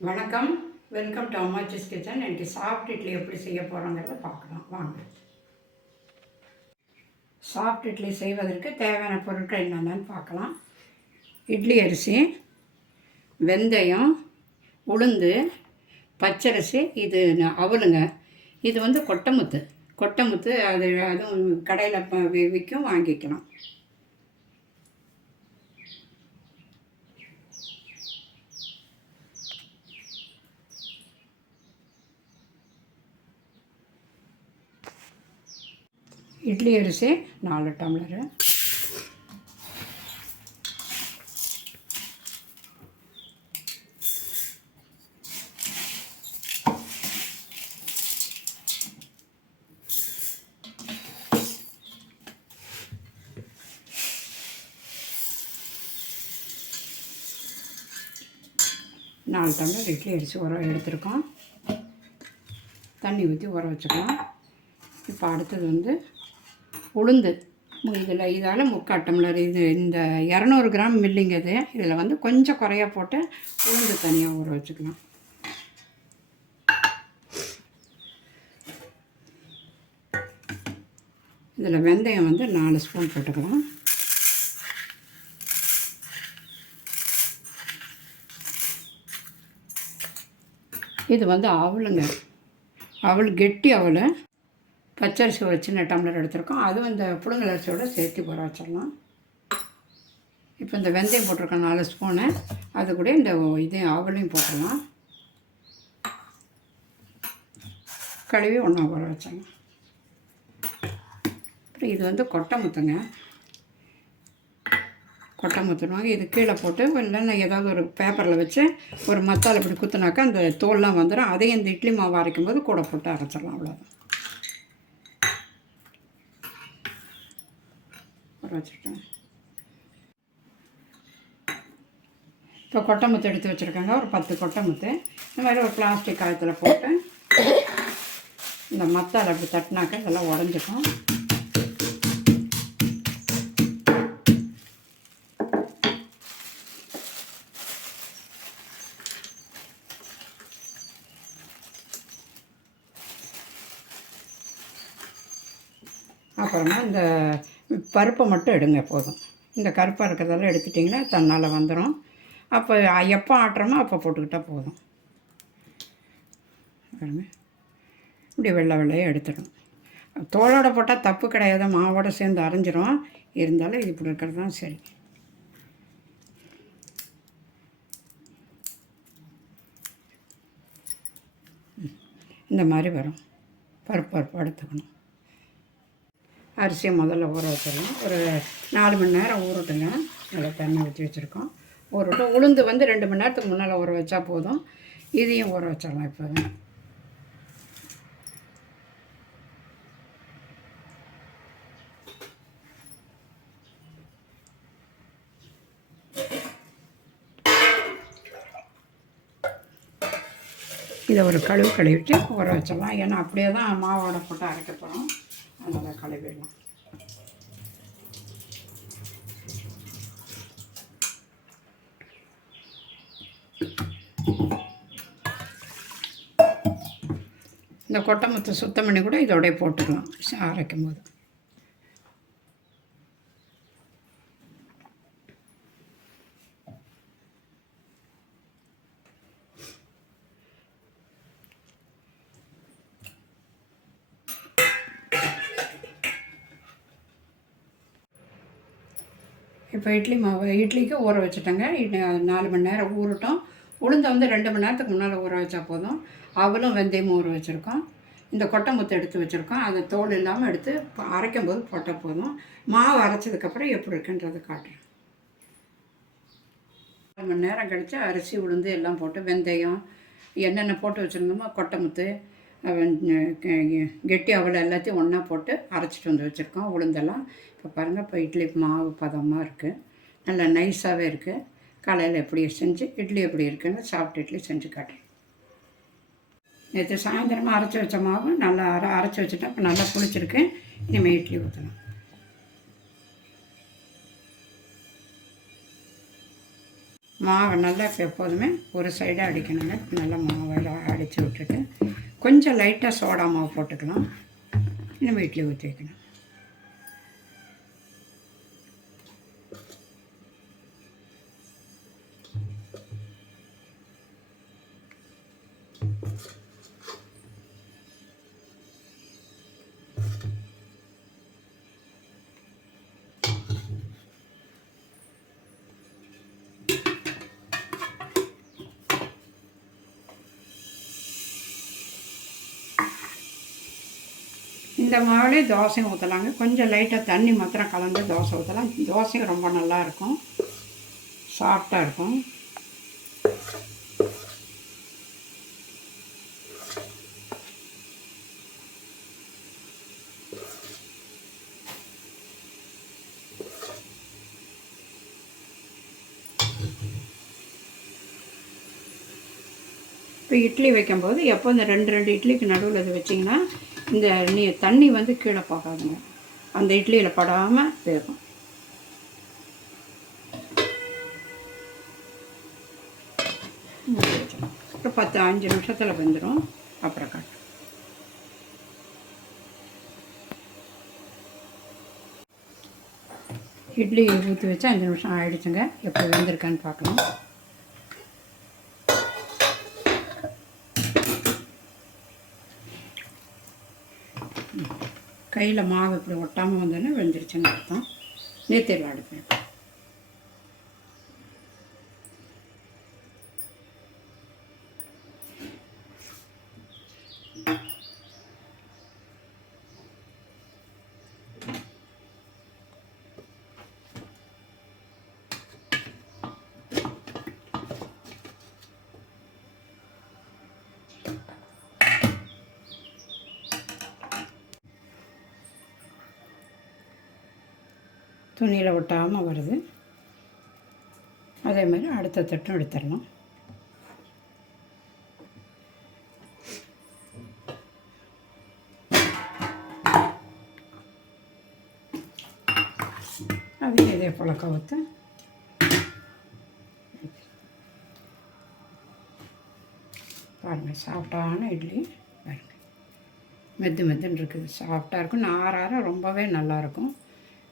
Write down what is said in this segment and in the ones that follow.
வணக்கம், welcome to Ammachi's kitchen. இன்றைக்கி soft idli எப்படி செய்ய போகிறோங்கிறத பார்க்கலாம் வாங்க. சாஃப்ட் இட்லி செய்வதற்கு தேவையான பொருட்கள் என்னென்னு பார்க்கலாம். இட்லி அரிசி, வெந்தயம், உளுந்து, பச்சரிசி, இது அவலுங்க. இது வந்து கொட்டமுத்து அதுவும் கடையில் விற்கும், வாங்கிக்கலாம். இட்லி அரிசி 4 டம்ளரு, இட்லி அரிசி ஊற எடுத்துருக்கோம். தண்ணி ஊற்றி ஊற வச்சுக்கலாம். இப்போ அடுத்தது வந்து உளுந்து. இதால் 3/4 டம்ளர். இது இந்த 200 கிராம் மில்லிங்க. இதில் வந்து கொஞ்சம் குறையா போட்டு உளுந்து தனியாக ஊற வச்சுக்கலாம். இதில் வெந்தயம் வந்து 4 ஸ்பூன் போட்டுக்கலாம். இது வந்து அவலுங்க. அவல் கெட்டி அவல். பச்சரிசி ஒரு சின்ன டம்ளர் எடுத்துருக்கோம். அதுவும் இந்த புழுங்கல் அரிசியோடு சேர்த்து ஊற வச்சிடலாம். இப்போ இந்த வெந்தயம் போட்டிருக்கோம் 4 ஸ்பூனு. அது கூட இந்த இதையும் அவலையும் போட்டுடலாம். கழுவி ஒன்றா ஊற வச்சிடலாம். அப்புறம் இது வந்து கொட்டமுத்துங்க. கொட்டமுத்துனுவாங்க. இது கீழே போட்டு இல்லைன்னா ஏதாவது ஒரு பேப்பரில் வச்சு ஒரு மத்தால் இப்படி குத்துனாக்கா அந்த தோல்லாம் வந்துடும். அதையும் இந்த இட்லி மாவு அரைக்கும் போது கூட போட்டு அரைச்சிடலாம். அவ்வளோதான். வச்சுட்டேன். இப்போ கொட்டமுத்து எடுத்து வச்சுருக்காங்க. ஒரு 10 கொட்டமுத்து இந்த மாதிரி ஒரு பிளாஸ்டிக் காயத்தில் போட்டு இந்த மத்தால் அப்படி தட்டினாக்க இதெல்லாம் உடஞ்சிக்கும். அப்புறமா இந்த பருப்பை மட்டும் எடுங்க போதும். இந்த கருப்பாக இருக்கிறதெல்லாம் எடுத்துட்டிங்கன்னா தன்னால் வந்துடும். அப்போ எப்போ ஆட்டுறோமோ அப்போ போட்டுக்கிட்டால் போதும். இப்படி வெள்ளையாக எடுத்துடும். தோலோடு போட்டால் தப்பு கிடையாது, மாவோடு சேர்ந்து அரைஞ்சிரும். இருந்தாலும் இது இப்படி இருக்கிறது தான் சரி. இந்த மாதிரி வரும். பருப்பு எடுத்துக்கணும். அரிசியை முதல்ல ஊற வச்சிடலாம். ஒரு 4 மணி நேரம் ஊறட்டுங்க. நல்லா தண்ணி ஊற்றி வச்சுருக்கோம். ஊறட்டும். உளுந்து வந்து 2 மணி நேரத்துக்கு முன்னால் ஊற வச்சா போதும். இதையும் ஊற வச்சிடலாம். இப்போ இதை ஒரு கழுவிட்டு ஊற வச்சிடலாம். ஏன்னா அப்படியே தான் மாவோட போட்டு அரைக்க போகிறோம். அதனால் கழுவிடலாம். இந்த கொட்டமுத்து சுத்தம் பண்ணி கூட இதோடய போட்டுக்கலாம் அரைக்கும் போது. இப்போ இட்லிக்கு ஊற வச்சுட்டேங்க. 4 மணி நேரம் ஊறட்டும். உளுந்தை வந்து 2 மணி நேரத்துக்கு முன்னால் ஊற வச்சா போதும். அவலும் வெந்தயமும் ஊற வச்சுருக்கோம். இந்த கொட்டமுத்து எடுத்து வச்சுருக்கோம். அதை தோல் இல்லாமல் எடுத்து அரைக்கும் போது போட்டால் போதும். மாவு அரைச்சதுக்கப்புறம் எப்படி இருக்குன்றது காட்டுறேன். 4 மணி நேரம் கழித்து அரிசி உளுந்து எல்லாம் போட்டு வெந்தயம் என்னென்ன போட்டு வச்சுருந்தோமோ கொட்டமுத்து கெட்டி அவலை எல்லாத்தையும் ஒன்றா போட்டு அரைச்சிட்டு வந்து வச்சுருக்கோம். உளுந்தெல்லாம் இப்போ பாருங்கள். இப்போ இட்லி மாவு பதமாக இருக்குது. நல்லா நைஸாகவே இருக்குது. காலையில் எப்படி செஞ்சு இட்லி எப்படி இருக்குன்னு சாஃப்ட் இட்லி செஞ்சு காட்டுறேன். நேற்று சாயந்தரமாக அரைச்சி வச்ச மாவு நல்லா அரைச்சி வச்சுட்டேன். இப்போ நல்லா புளிச்சிருக்கு. இனிமேல் இட்லி ஊற்றணும். மாவை நல்லா எப்போதுமே ஒரு சைடாக அடிக்கணுங்க. நல்லா மாவை அடித்து விட்டுட்டு கொஞ்சம் லைட்டாக சோடா மாவு போட்டுக்கலாம். இன்னும் இட்லி ஊற்றி வைக்கணும். இந்த மாவுலேயே தோசையும் ஊற்றலாங்க. கொஞ்சம் லைட்டாக தண்ணி மாத்திரம் கலந்து தோசை ஊற்றலாம். தோசையும் ரொம்ப நல்லாயிருக்கும், சாஃப்டாக இருக்கும். இப்போ இட்லி வைக்கும்போது எப்போ இந்த ரெண்டு இட்லிக்கு நடுவில் இது வச்சிங்கன்னா இந்த தண்ணி வந்து கீழே போகாதுங்க, அந்த இட்லியில் படாமல் வேகும். ஒரு 10-5 நிமிஷத்தில் வெந்துடும். அப்புறம் காட்டு. இட்லி ஊற்றி வச்சு 5 நிமிஷம் ஆகிடுச்சுங்க. எப்போ வெந்திருக்கான்னு பார்க்கலாம். கையில் மாவு இப்படி ஒட்டாமல் வந்தோன்னே வெந்துருச்சுன்னு அர்த்தம். நேற்றில் அடுப்பேன். துணியில் ஒட்டாமல் வருது. அதே மாதிரி அடுத்த தட்டும் எடுத்துடலாம். அதையும் இதே போல் கவுத்து பாருங்கள். சாஃப்டான இட்லி பாருங்கள், மெத்துன்னு இருக்குது, சாஃப்டாக இருக்கும். ஆற ரொம்பவே நல்லாயிருக்கும்.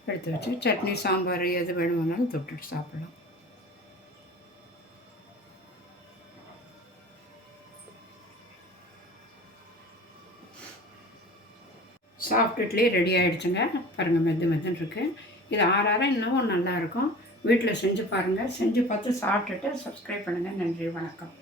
எடுத்து வச்சு சட்னி சாம்பார் எது வேணுமானாலும் தொட்டுட்டு சாப்பிடலாம். சாஃப்ட் இட்லி ரெடி ஆகிடுச்சுங்க. பாருங்கள், மெத்துன்னு இருக்குது. இது ஆற இன்னமும் நல்லாயிருக்கும். வீட்டில் செஞ்சு பாருங்கள். செஞ்சு பார்த்து சாப்பிட்டுட்டு சப்ஸ்கிரைப் பண்ணுங்கள். நன்றி, வணக்கம்.